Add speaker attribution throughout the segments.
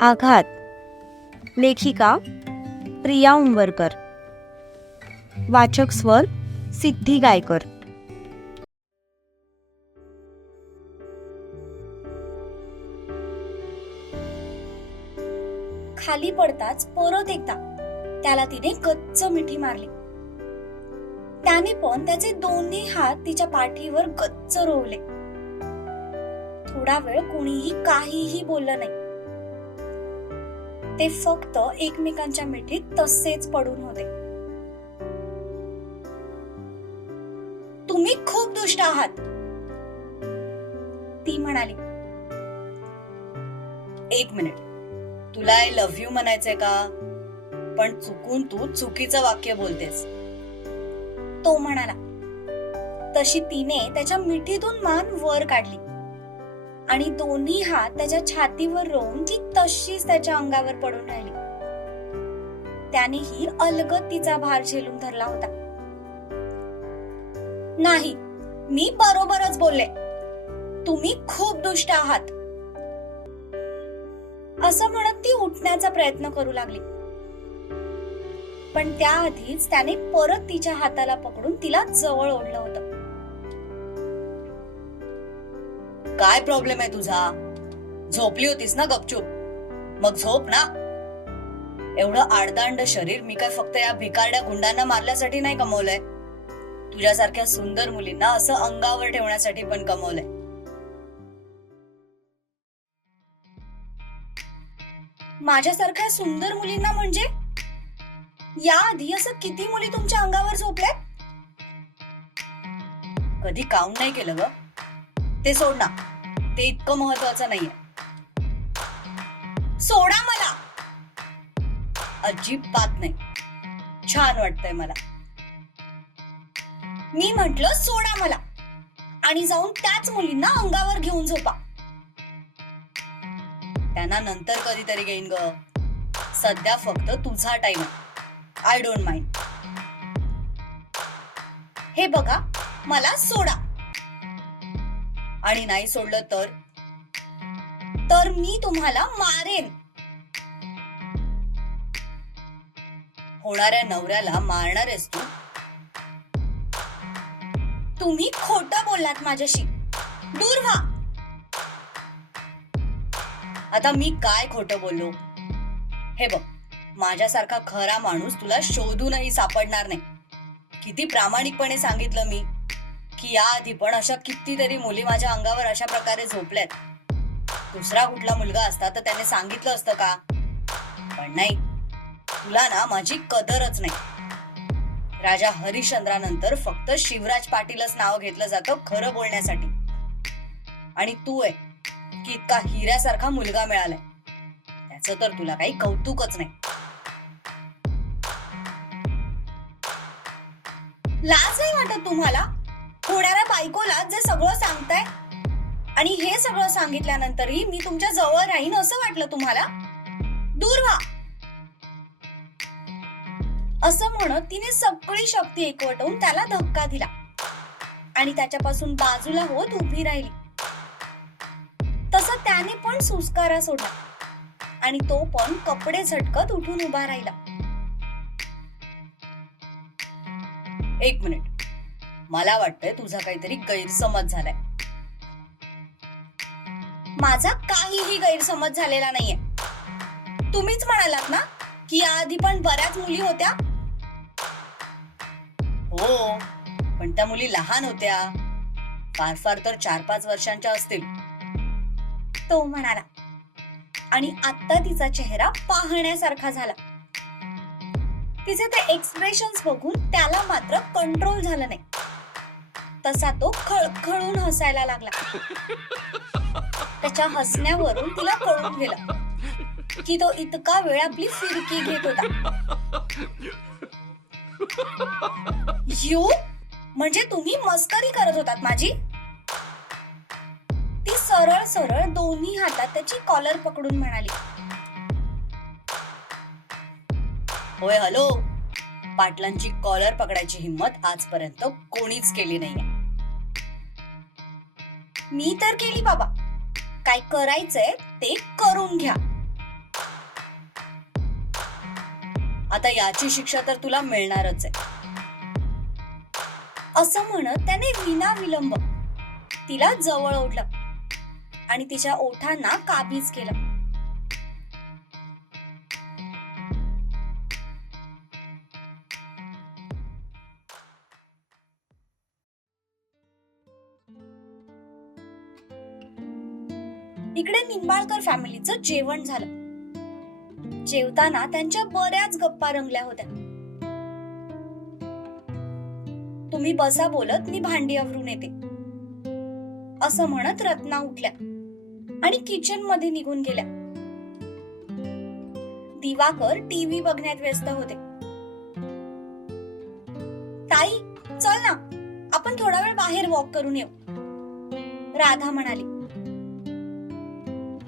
Speaker 1: आघात. लेखिका प्रिया उंबरकर. वाचक स्वर सिद्धी गायकर.
Speaker 2: खाली पडताच परत एकदा त्याला तिने गच्च मिठी मारली. त्याने पण त्याचे दोन्ही हात तिच्या पाठीवर गच्च रोवले. थोडा वेळ कोणीही काहीही बोललं नाही. ते फक्त एकमेकांच्या मिठीत तसेच पडून होते. तुम्ही खूप दुष्ट आहात. ती म्हणाली
Speaker 3: एक मिनिट. तुला आय लव्ह यू म्हणायचंय का? पण चुकून तू चुकीचं वाक्य बोलतेस.
Speaker 2: तो म्हणाला तशी तिने त्याच्या मिठीतून मान वर काढली. आणि दोन्ही हात त्याच्या छातीवर रोवून ती तशीच त्याच्या अंगावर पडून राहिली. त्यानेही अलगत तिचा भार झेलून धरला होता. नाही मी बरोबरच बोलले. तुम्ही खूप दुष्ट आहात. असं म्हणत ती उठण्याचा प्रयत्न करू लागली. पण त्याआधीच त्याने परत तिच्या हाताला पकडून तिला जवळ ओढलं होतं.
Speaker 3: काय प्रॉब्लेम आहे तुझा? झोपली होतीस ना गपचूप? मग झोप ना. एवढं आडदांड शरीर मी काय फक्त या भिकारड्या गुंडांना मारल्यासाठी नाही कमवलंय? तुझ्यासारख्या सुंदर मुलींना असं अंगावर ठेवण्यासाठी पण कमवलंय.
Speaker 2: माझ्यासारख्या सुंदर मुलींना म्हणजे? याआधी असं किती मुली तुमच्या अंगावर झोपल्या
Speaker 3: कधी काउंट नाही केलं ग. ते सोड ना ते इतकं महत्वाचं नाहीये.
Speaker 2: सोडा मला.
Speaker 3: अजिबात नाही. छान वाटतंय मला.
Speaker 2: मी म्हंटल सोडा मला. आणि जाऊन त्याच मुलींना अंगावर घेऊन झोपा.
Speaker 3: त्यांना नंतर कधीतरी घेईन ग. सध्या फक्त तुझा टाइम आय डोंट माइंड
Speaker 2: हे बघा मला सोडा.
Speaker 3: आणि नाही सोडलं तर?
Speaker 2: तर मी तुम्हाला मारेन.
Speaker 3: होणाऱ्या नवऱ्याला मारणार आहेस तू?
Speaker 2: तुम्ही खोटं बोललात माझ्याशी. दूर व्हा.
Speaker 3: आता मी काय खोटं बोललो? हे बघ माझ्यासारखा खरा माणूस तुला शोधूनही सापडणार नाही. किती प्रामाणिकपणे सांगितलं मी. की याआधी पण अशा कितीतरी मुली माझ्या अंगावर अशा प्रकारे झोपल्यात. दुसरा कुठला मुलगा असता तर त्याने सांगितलं असतं का? पण नाही. तुला ना माझी कदरच नाही. राजा हरिश्चंद्रानंतर फक्त शिवराज पाटीलच नाव घेतलं जातं खरं बोलण्यासाठी. आणि तू आहे की इतका हिऱ्यासारखा मुलगा मिळालाय. त्याचं तर तुला काही कौतुकच नाही.
Speaker 2: लाज नाही वाटत तुम्हाला? होणाऱ्या बायकोला जे सगळं सांगताय आणि हे सगळं सांगितल्यानंतरही मी तुमच्या जवळ राहीन असं वाटलं तुम्हाला? दूर व्हा! असं म्हणत तिने सगळी शक्ती एकवटवून त्याला धक्का दिला. आणि त्याच्यापासून बाजूला होत उभी राहिली. तसं त्याने पण सुस्कारा सोडला. आणि तो पण कपडे झटकत उठून उभा राहिला.
Speaker 3: एक मिनिट. मला वाटतंय तुझा काहीतरी गैरसमज झालाय.
Speaker 2: माझा काहीही गैरसमज झालेला नाहीये. तुम्हीच म्हणालात ना की याआधी पण बऱ्याच मुली होत्या?
Speaker 3: हो पण त्या मुली लहान होत्या. फार फार तर चार पाच वर्षांच्या असतील.
Speaker 2: तो म्हणाला आणि आता तिचा चेहरा पाहण्यासारखा झाला. तिचे ते एक्सप्रेशन बघून त्याला मात्र कंट्रोल झालं नाही. तसा तो खळखळून हसायला लागला. त्याच्या हसण्यावरून तिला कळून गेलं की तो इतका वेळ आपली फिरकी घेत होता. यू म्हणजे तुम्ही मस्करी करत होतात माझी? ती सरळ सरळ दोन्ही हातात त्याची कॉलर पकडून म्हणाली.
Speaker 3: होय हॅलो. पाटलांची कॉलर पकडायची हिंमत आजपर्यंत कोणीच केली नाहीये.
Speaker 2: मी तर केली बाबा. काय करायचंय ते करून घ्या.
Speaker 3: आता याची शिक्षा तर तुला मिळणारच आहे.
Speaker 2: असं म्हणत त्याने विना विलंब. तिला जवळ ओढलं आणि तिच्या ओठांना काबीज केलं. निंबाळकर फॅमिलीचं जेवण झालं. जेवताना त्यांच्या बऱ्याच गप्पा रंगल्या होत्या. तुम्ही बसा बोलत मी भांडी आवरून येते. असं म्हणत रत्ना उठल्या आणि किचनमध्ये निघून गेल्या. दिवाकर टीव्ही बघण्यात व्यस्त होते. ताई चल ना आपण थोडा वेळ बाहेर वॉक करून येऊ. राधा म्हणाली.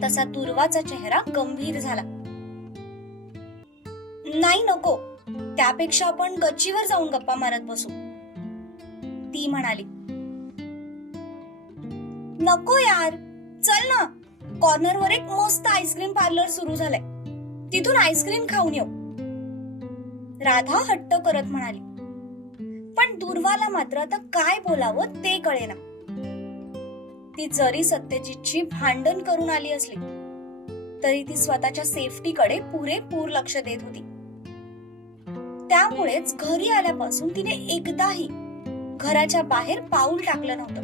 Speaker 2: तसा दुर्वाचा चेहरा गंभीर झाला. नाही नको त्यापेक्षा आपण गच्चीवर जाऊन गप्पा मारत बसू ती म्हणाली. नको यार चल ना कॉर्नरवर एक मस्त आईस्क्रीम पार्लर सुरू झालंय तिथून आईस्क्रीम खाऊन येऊ. राधा हट्ट करत म्हणाली. पण दुर्वाला मात्र आता काय बोलावं ते कळेना. ती जरी सत्यजितची भांडण करून आली असली तरी ती स्वतःच्या सेफ्टीकडे पुरेपूर लक्ष देत होती. त्यामुळेच घरी आल्यापासून तिने एकदाही घराच्या बाहेर पाऊल टाकलं नव्हतं.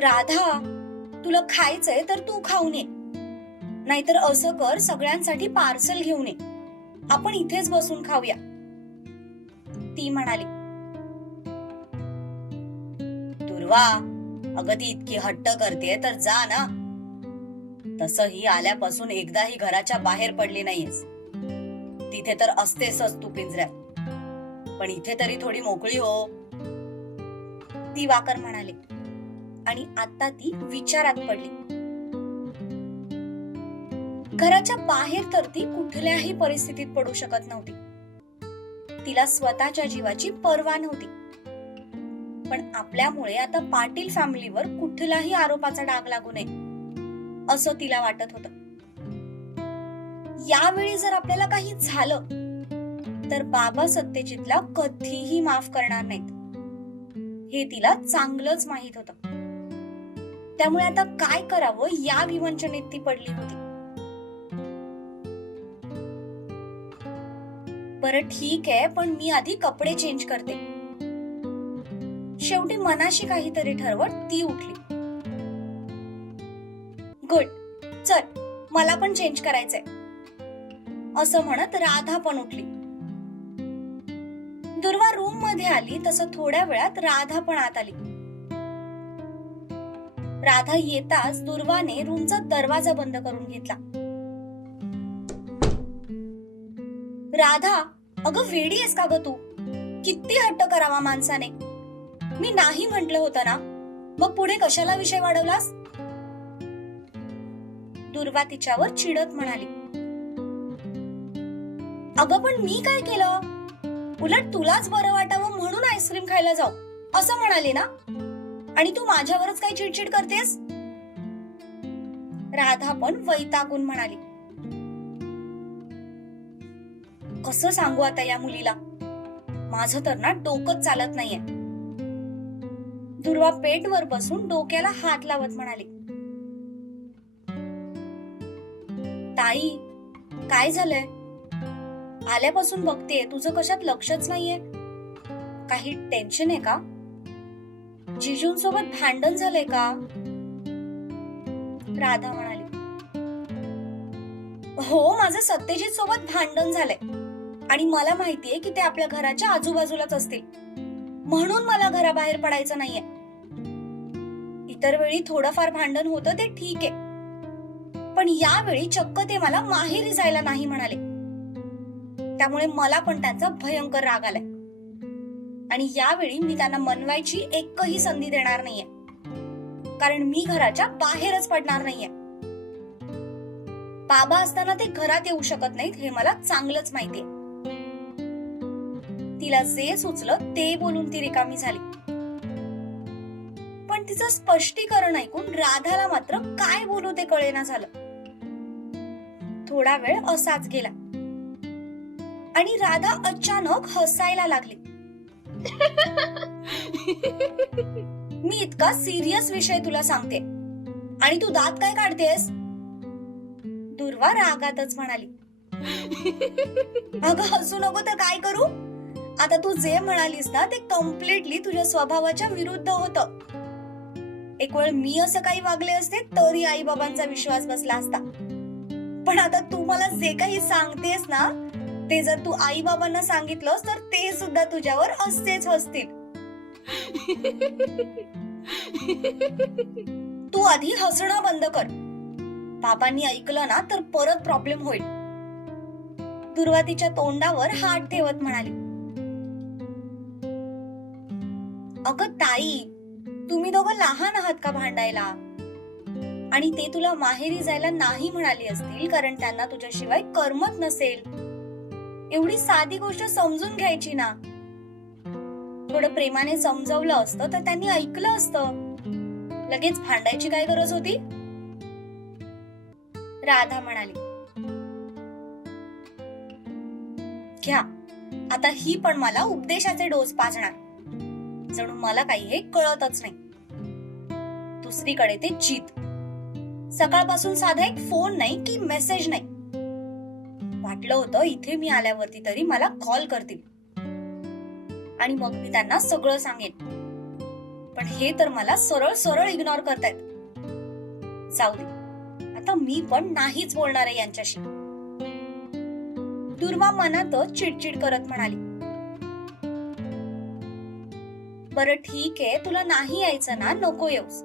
Speaker 2: राधा तुला खायचंय तर तू खाऊन ये. नाहीतर असं कर सगळ्यांसाठी पार्सल घेऊन ये. आपण इथेच बसून खाऊया. ती म्हणाली
Speaker 3: बोलवा अगं ती इतकी हट्ट करते तर जा ना. तसही आल्यापासून एकदाही घराच्या बाहेर पडली नाहीयेस तिथे तर असतेसच तू पिंजऱ्यात. पण इथे तरी थोडी मोकळी हो.
Speaker 2: ती वाकर म्हणाले. आणि आता ती विचारात पडली. घराच्या बाहेर तर ती कुठल्याही परिस्थितीत पडू शकत नव्हती. तिला स्वतःच्या जीवाची पर्वा नव्हती. पण आपल्यामुळे आता पाटील फॅमिलीवर कुठलाही आरोपाचा डाग लागू नये असं तिला वाटत होत. यावेळी जर आपल्याला काही झालं तर बाबा सत्यजितला कधीही माफ करणार नाहीत. हे तिला चांगलंच माहीत होत. त्यामुळे आता काय करावं या विवंचनेत ती पडली होती. बरं ठीक आहे पण मी आधी कपडे चेंज करते. शेवटी मनाशी काहीतरी ठरवत ती उठली. गुड. चल मला पण चेंज करायचंय. असं म्हणत राधा पण उठली. दुर्वा रूममध्ये आली तसं थोड्या वेळात राधा पण आत आली. राधा येताच दुर्वाने रूमचा दरवाजा बंद करून घेतला. राधा अगं वेडी आहेस का ग तू? किती हट्ट करावा माणसाने. मी नाही म्हटलं होतं ना? मग पुढे कशाला विषय वाढवलास? दुर्वा तिच्यावर चिडत म्हणाली. अगं पण मी काय केलं? उलट तुलाच बरं वाटावं म्हणून आईस्क्रीम खायला जाऊ असं म्हणाले ना? आणि तू माझ्यावरच काय चिडचिड करतेस? राधा पण वैतागून म्हणाली. कसं सांगू आता या मुलीला? माझं तर ना डोकंच चालत नाहीये. दुर्वा पेटवर बसून डोक्याला हात लावत म्हणाली. ताई काय झालंय? आल्यापासून बघतेय तुझं कशात लक्षच नाहीये? काही टेन्शन आहे का? जिजूंसोबत भांडण झालंय का? राधा म्हणाली. हो माझं सत्यजित सोबत भांडण झालंय आणि मला माहितीये की ते आपल्या घराच्या आजूबाजूलाच असतील. म्हणून मला घराबाहेर पडायचं नाहीये. इतर वेळी थोडंफार भांडण होतं ते ठीक आहे. पण यावेळी चक्क ते मला माहेरी जायला नाही म्हणाले. त्यामुळे मला पण त्यांचा भयंकर राग आलाय. आणि यावेळी मी त्यांना मनवायची एकही संधी देणार नाहीये. कारण मी घराच्या बाहेरच पडणार नाहीये. बाबा असताना ते घरात येऊ शकत नाहीत हे मला चांगलंच माहितीये. तिला जे सुचलं ते बोलून ती रिकामी झाली. पण तिचं स्पष्टीकरण ऐकून राधाला मात्र काय बोलू ते कळेना झालं. थोडा वेळ असाच गेला. आणि राधा अचानक हसायला लागली. मी इतका सिरियस विषय तुला सांगते. आणि तू दात काय काढतेस? दुर्वा रागातच म्हणाली. अगं हसू नको तर काय करू? आता तू जे म्हणालीस ना ते कम्प्लिटली तुझ्या स्वभावाच्या विरुद्ध होत. एक वेळ मी असं काही वागले असते तरी आई बाबांचा विश्वास बसला असता. पण आता तू मला जे काही सांगतेस ना ते जर तू आई बाबांना सांगितलंस तर ते सुद्धा तुझ्यावर असतेच हसतील. तू आधी हसणं बंद कर. बाबांनी ऐकलं ना तर परत प्रॉब्लेम होईल. दुर्वातीच्या तोंडावर हात ठेवत म्हणाली. अगं ताई तुम्ही दोघं लहान आहात का भांडायला? आणि ते तुला माहेरी जायला नाही म्हणाली असतील कारण त्यांना तुझ्याशिवाय करमत नसेल. एवढी साधी गोष्ट समजून घ्यायची ना. थोडं प्रेमाने समजवलं असतं तर त्यांनी ऐकलं असतं. लगेच भांडायची काय गरज होती? राधा म्हणाली घ्या आता ही पण मला उपदेशाचे डोस पाजणार. जणू मला काही हे कळतच नाही. दुसरीकडे ते जीत. सकाळपासून साधा एक फोन नाही की मेसेज नाही. वाटलं होतं इथे मी आल्यावरती तरी मला कॉल करतील. आणि मग मी त्यांना सगळं सांगेन. पण हे तर मला सरळ सरळ इग्नोर करतायत. जाऊ दे. आता मी पण नाहीच बोलणार आहे यांच्याशी. दुर्वा मनातच चिडचिड करत म्हणाली. बरं ठीक आहे तुला नाही यायचं ना नको येऊस.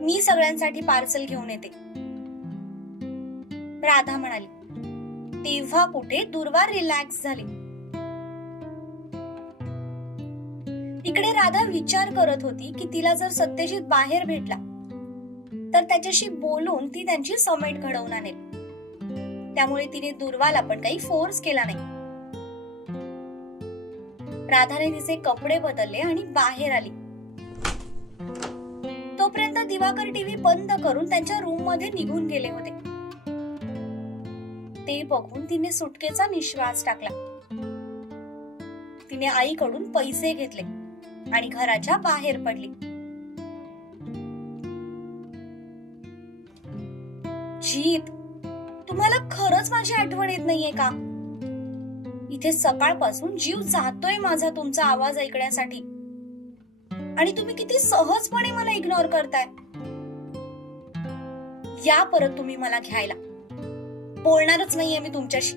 Speaker 2: मी सगळ्यांसाठी पार्सल घेऊन येते. राधा म्हणाली तेव्हा कुठे दुर्वा रिलॅक्स झाली. इकडे राधा विचार करत होती की तिला जर सत्यजित बाहेर भेटला तर त्याच्याशी बोलून ती त्यांची समेट घडवून आणेल. त्यामुळे तिने दुर्वाला पण काही फोर्स केला नाही. राधाने तिचे कपडे बदलले आणि बाहेर आली. तोपर्यंत दिवाकर टीव्ही बंद करून त्यांच्या रूममध्ये निघून गेले होते. ते बघून तिने सुटकेचा निश्वास टाकला. तिने आईकडून पैसे घेतले आणि घराच्या बाहेर पडली. जीत तुम्हाला खरंच माझी आठवण येत नाहीये का? इथे सकाळपासून जीव जातोय माझा तुमचा आवाज ऐकण्यासाठी. आणि तुम्ही किती सहजपणे मला इग्नोर करताय. या परत तुम्ही मला घ्यायला. बोलणारच नाहीये मी तुमच्याशी.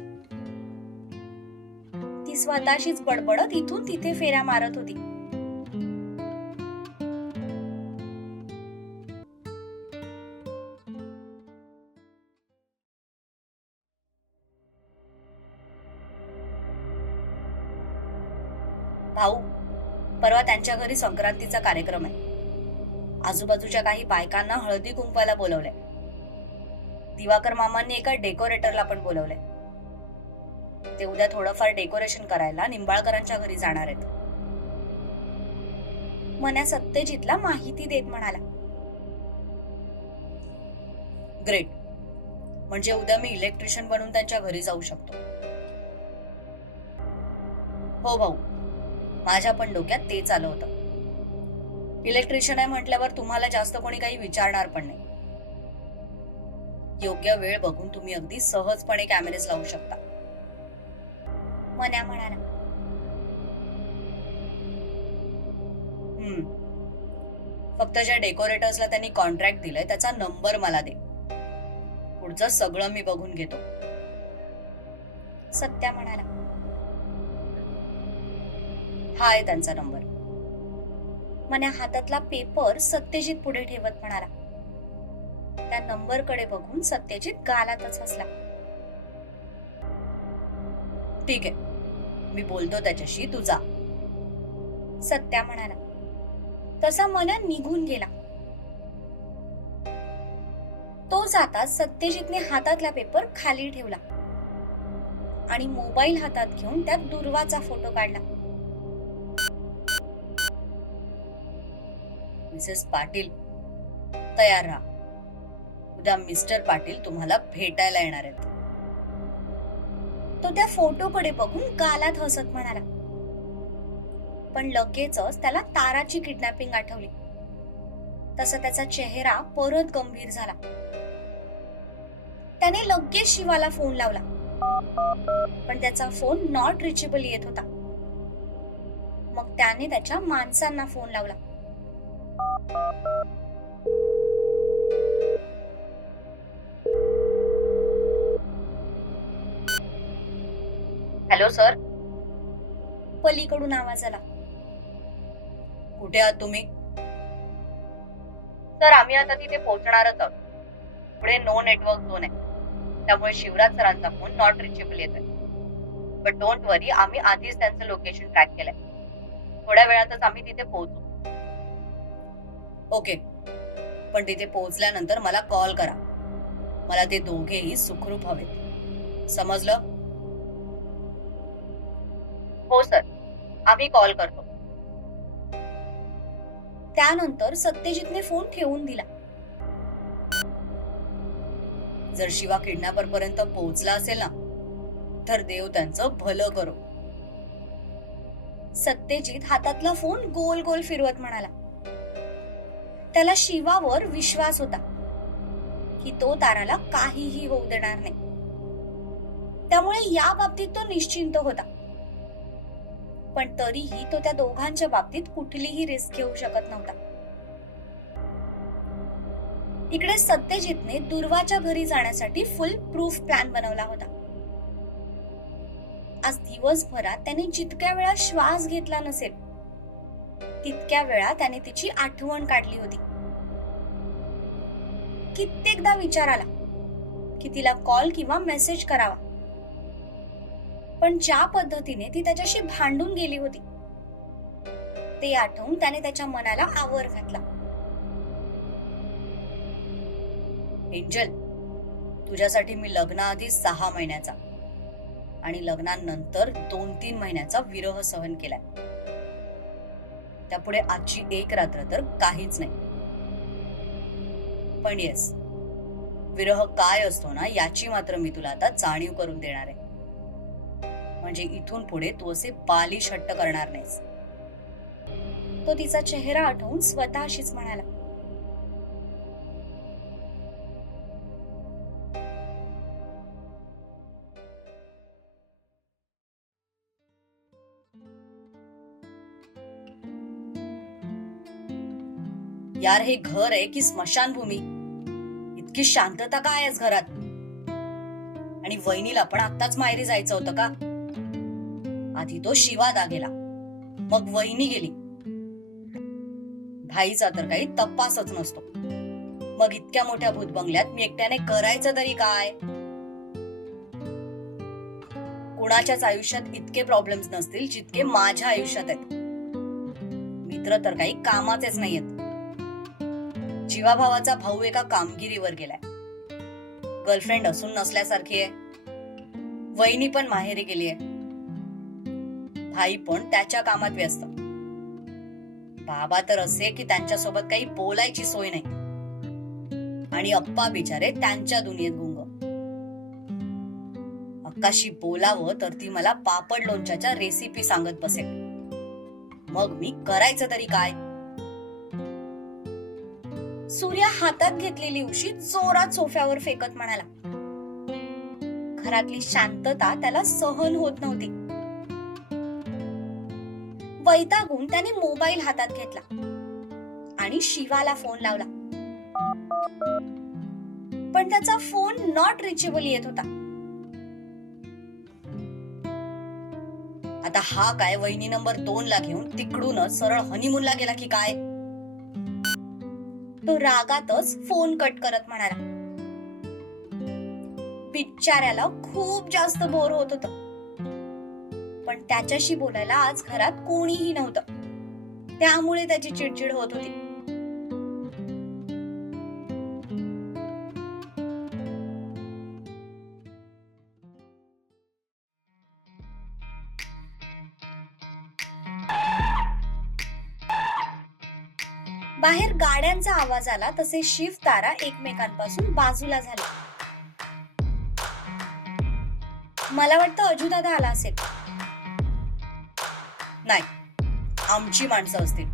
Speaker 2: ती स्वतःशीच बडबडत इथून तिथे फेऱ्या मारत होती.
Speaker 3: भाऊ परवा त्यांच्या घरी संक्रांतीचा कार्यक्रम आहे. आजूबाजूच्या काही बायकांना हळदी कुंकवाला बोलवलंय. दिवाकर मामांनी एका डेकोरेटरला पण बोलवलंय. ते उद्या थोडंफार डेकोरेशन करायला निंबाळकरांच्या घरी जाणार आहेत.
Speaker 2: मन्या सत्यजितला माहिती देत म्हणाला.
Speaker 3: ग्रेट. म्हणजे उद्या मी इलेक्ट्रिशियन बनून त्यांच्या घरी जाऊ शकतो. हो भाऊ. माझ्या पण डोक्यात तेच आलं होतं. इलेक्ट्रिशियन आहे म्हटल्यावर तुम्हाला जास्त कोणी काही विचारणार पण नाही. योग्य वेळ बघून तुम्ही अगदी सहजपणे कॅमेरेज लावू शकता.
Speaker 2: मन्या म्हणाला.
Speaker 3: हम्म. फक्त ज्या डेकोरेटर्सला त्यांनी कॉन्ट्रॅक्ट दिलंय त्याचा नंबर मला दे. पुढचं सगळं मी बघून घेतो.
Speaker 2: सत्या म्हणाला.
Speaker 3: हा आहे त्यांचा नंबर.
Speaker 2: मन्या हातातला पेपर सत्यजित पुढे ठेवत म्हणाला. त्या नंबरकडे बघून सत्यजित गालातच हसला.
Speaker 3: ठीक आहे मी बोलतो त्याच्याशी तू जा.
Speaker 2: सत्या म्हणाला. तसा मला निघून गेला. तो जाता सत्यजितने हातातला पेपर खाली ठेवला आणि मोबाईल हातात घेऊन त्यात दुर्वाचा फोटो काढला.
Speaker 3: मिसेस पाटील तयार राहा. उद्या मिस्टर पाटील तुम्हाला भेटायला येणार आहेत.
Speaker 2: तो त्या फोटोकडे बघून गालात हसत म्हणाला. पण लगेचच त्याला ताराची किडनॅपिंग आठवली. तसा त्याचा चेहरा परत गंभीर झाला. त्याने लगेच शिवाला फोन लावला. पण त्याचा फोन नॉट रिचेबल येत होता. मग त्याने त्याच्या माणसांना फोन लावला.
Speaker 3: Hello sir.
Speaker 2: पलीकडून आवाज आला.
Speaker 3: कुठे आहात तुम्ही? सर आम्ही आता तिथे पोहोचणारच आहोत. पुढे नो नेटवर्क झोन आहे. त्यामुळे शिवराज सरांचा फोन नॉट रिचेबल येत आहे बट डोंट वरी आम्ही आधीच त्यांचं लोकेशन ट्रॅक केलंय. थोड्या वेळातच आम्ही तिथे पोहोचू. ओके. पण तिथे पोहोचल्यानंतर मला कॉल करा. मला ते दोघेही सुखरूप हवेत. समजलं? हो सर. आम्ही कॉल करतो.
Speaker 2: त्यानंतर सत्यजितने फोन ठेवून दिला.
Speaker 3: जर शिवा किडनॅपर पर्यंत पोहोचला असेल ना तर देव त्यांचं भलं करो.
Speaker 2: सत्यजित हातातला फोन गोल गोल फिरवत म्हणाला. त्याला शिवावर विश्वास होता की तो ताराला काहीही होऊ देणार नाही. त्यामुळे या बाबतीत तो निश्चिंत होता. पण तरीही तो त्या दोघांच्या बाबतीत कुठलीही रिस्क घेऊ शकत नव्हता. इकडे सत्यजितने दुर्वाच्या घरी जाण्यासाठी फुल प्रूफ प्लॅन बनवला होता. आज दिवसभरात त्याने जितक्या वेळा श्वास घेतला नसेल तितक्या वेळा त्याने तिची आठवण काढली होती. कित्येकदा विचार आला की तिला कॉल किंवा मेसेज करावा. पण ज्या पद्धतीने ती त्याच्याशी भांडून गेली होती ते आठवून त्याने त्याच्या मनाला आवर घातला.
Speaker 3: एंजल तुझ्यासाठी मी लग्नाआधी सहा महिन्याचा आणि लग्नानंतर दोन तीन महिन्याचा विरह सहन केलाय. त्यापुढे आजची एक रात्र तर काहीच नाही. पण येस विरह काय असतो ना याची मात्र मी तुला आता जाणीव करून देणार आहे. म्हणजे इथून पुढे तू असे बालिश हट्ट करणार नाहीस.
Speaker 2: तो तिचा चेहरा आठवून स्वतःशीच म्हणाला.
Speaker 3: यार हे घर आहे की स्मशानभूमी? इतकी शांतता काय आहेस घरात? आणि वहिनीला पण आत्ताच माहेरी जायचं होतं का? आधी तो शिवा गेला मग वहिनी गेली. भाईचा तर काही तपासच नसतो. मग इतक्या मोठ्या भूत बंगल्यात मी एकट्याने करायचं तरी काय? कुणाच्याच आयुष्यात इतके प्रॉब्लेम्स नसतील जितके माझ्या आयुष्यात आहेत. मित्र तर काही कामाचेच नाहीयेत. जीवाभावाचा भाऊ एका कामगिरीवर गेलाय. गर्लफ्रेंड असून नसल्यासारखी आहे. वहिनी पण माहेरी गेली आहे. भाई पण त्याच्या कामात व्यस्त. बाबा तर असे की त्यांच्यासोबत काही बोलायची सोय नाही. आणि अप्पा बिचारे त्यांच्या दुनियेत गुंग. अक्काशी बोलावं तर ती मला पापड लोणच्याच्या रेसिपी सांगत बसेल. मग मी करायचं तरी काय?
Speaker 2: सूर्या हातात घेतलेली उशी जोरात सोफ्यावर फेकत म्हणाला. घरातली शांतता त्याला सहन होत नव्हती. वैतागून त्याने मोबाईल हातात घेतला आणि शिवाला फोन लावला. पण त्याचा फोन नॉट रिचेबल येत होता.
Speaker 3: आता हा काय वहिनी नंबर दोन ला घेऊन तिकडूनच सरळ हनीमूनला गेला की काय?
Speaker 2: तो रागातच फोन कट करत म्हणाला. बिचाऱ्याला खूप जास्त बोर होत होत. पण त्याच्याशी बोलायला आज घरात कोणीही नव्हतं. त्यामुळे त्याची चिडचिड होत होती. बाहेर गाड्यांचा आवाज आला तसे शिव तारा एकमेकांपासून बाजूला झाले. मला वाटतं अजूदादा आला असेल.
Speaker 3: नाही आमची माणसं असतील.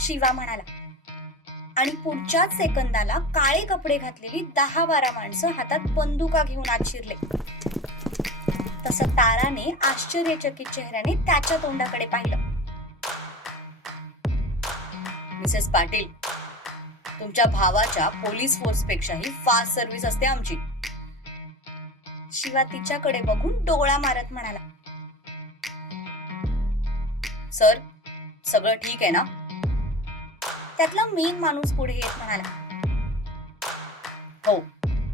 Speaker 2: शिवा म्हणाला आणि पुढच्याच सेकंदाला काळे कपडे घातलेली दहा बारा माणसं हातात बंदुका घेऊन आत शिरले. तसं ताराने आश्चर्यचकित चेहऱ्याने त्याच्या तोंडाकडे पाहिलं.
Speaker 3: मिसेस पाटील तुमच्या भावाच्या पोलीस फोर्स पेक्षाही फास्ट सर्व्हिस असते आमची.
Speaker 2: शिवा तिच्याकडे बघून डोळा मारत म्हणाला.
Speaker 3: सर सगळं ठीक आहे ना?
Speaker 2: त्यातला मेन माणूस पुढे येत म्हणाला.
Speaker 3: हो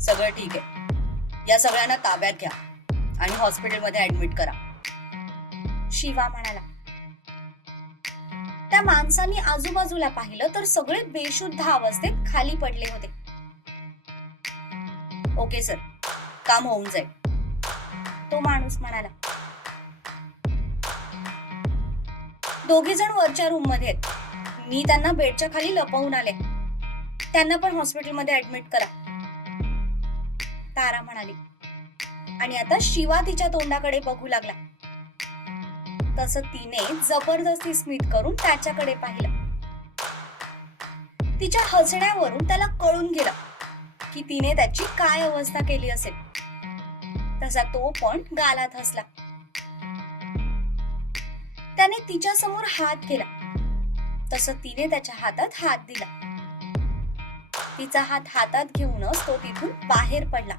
Speaker 3: सगळं ठीक आहे. या सगळ्यांना ताब्यात घ्या आणि हॉस्पिटलमध्ये ऍडमिट करा.
Speaker 2: शिवा म्हणाला. त्या माणसाने आजूबाजूला पाहिलं तर सगळे बेशुद्ध अवस्थेत खाली पडले होते.
Speaker 3: ओके सर काम होऊन जाईल.
Speaker 2: तो माणूस म्हणाला दोघे जण वरच्या रूममध्ये आहेत. मी त्यांना बेडच्या खाली लपवून आले. त्यांना पण हॉस्पिटलमध्ये ऍडमिट करा. तारा म्हणाली. आणि आता शिवा तिच्या तोंडाकडे बघू लागला. तसं तिने जबरदस्ती स्मित करून त्याच्याकडे पाहिलं. तिच्या हसण्यावरून त्याला कळून गेलं की तिने त्याची काय अवस्था केली असेल. तसा तो पण गालात हसला. त्याने तिच्या समोर हात केला. तस तिने त्याच्या हातात हात दिला. तिचा हात हातात घेऊनच तो तिथून बाहेर पडला.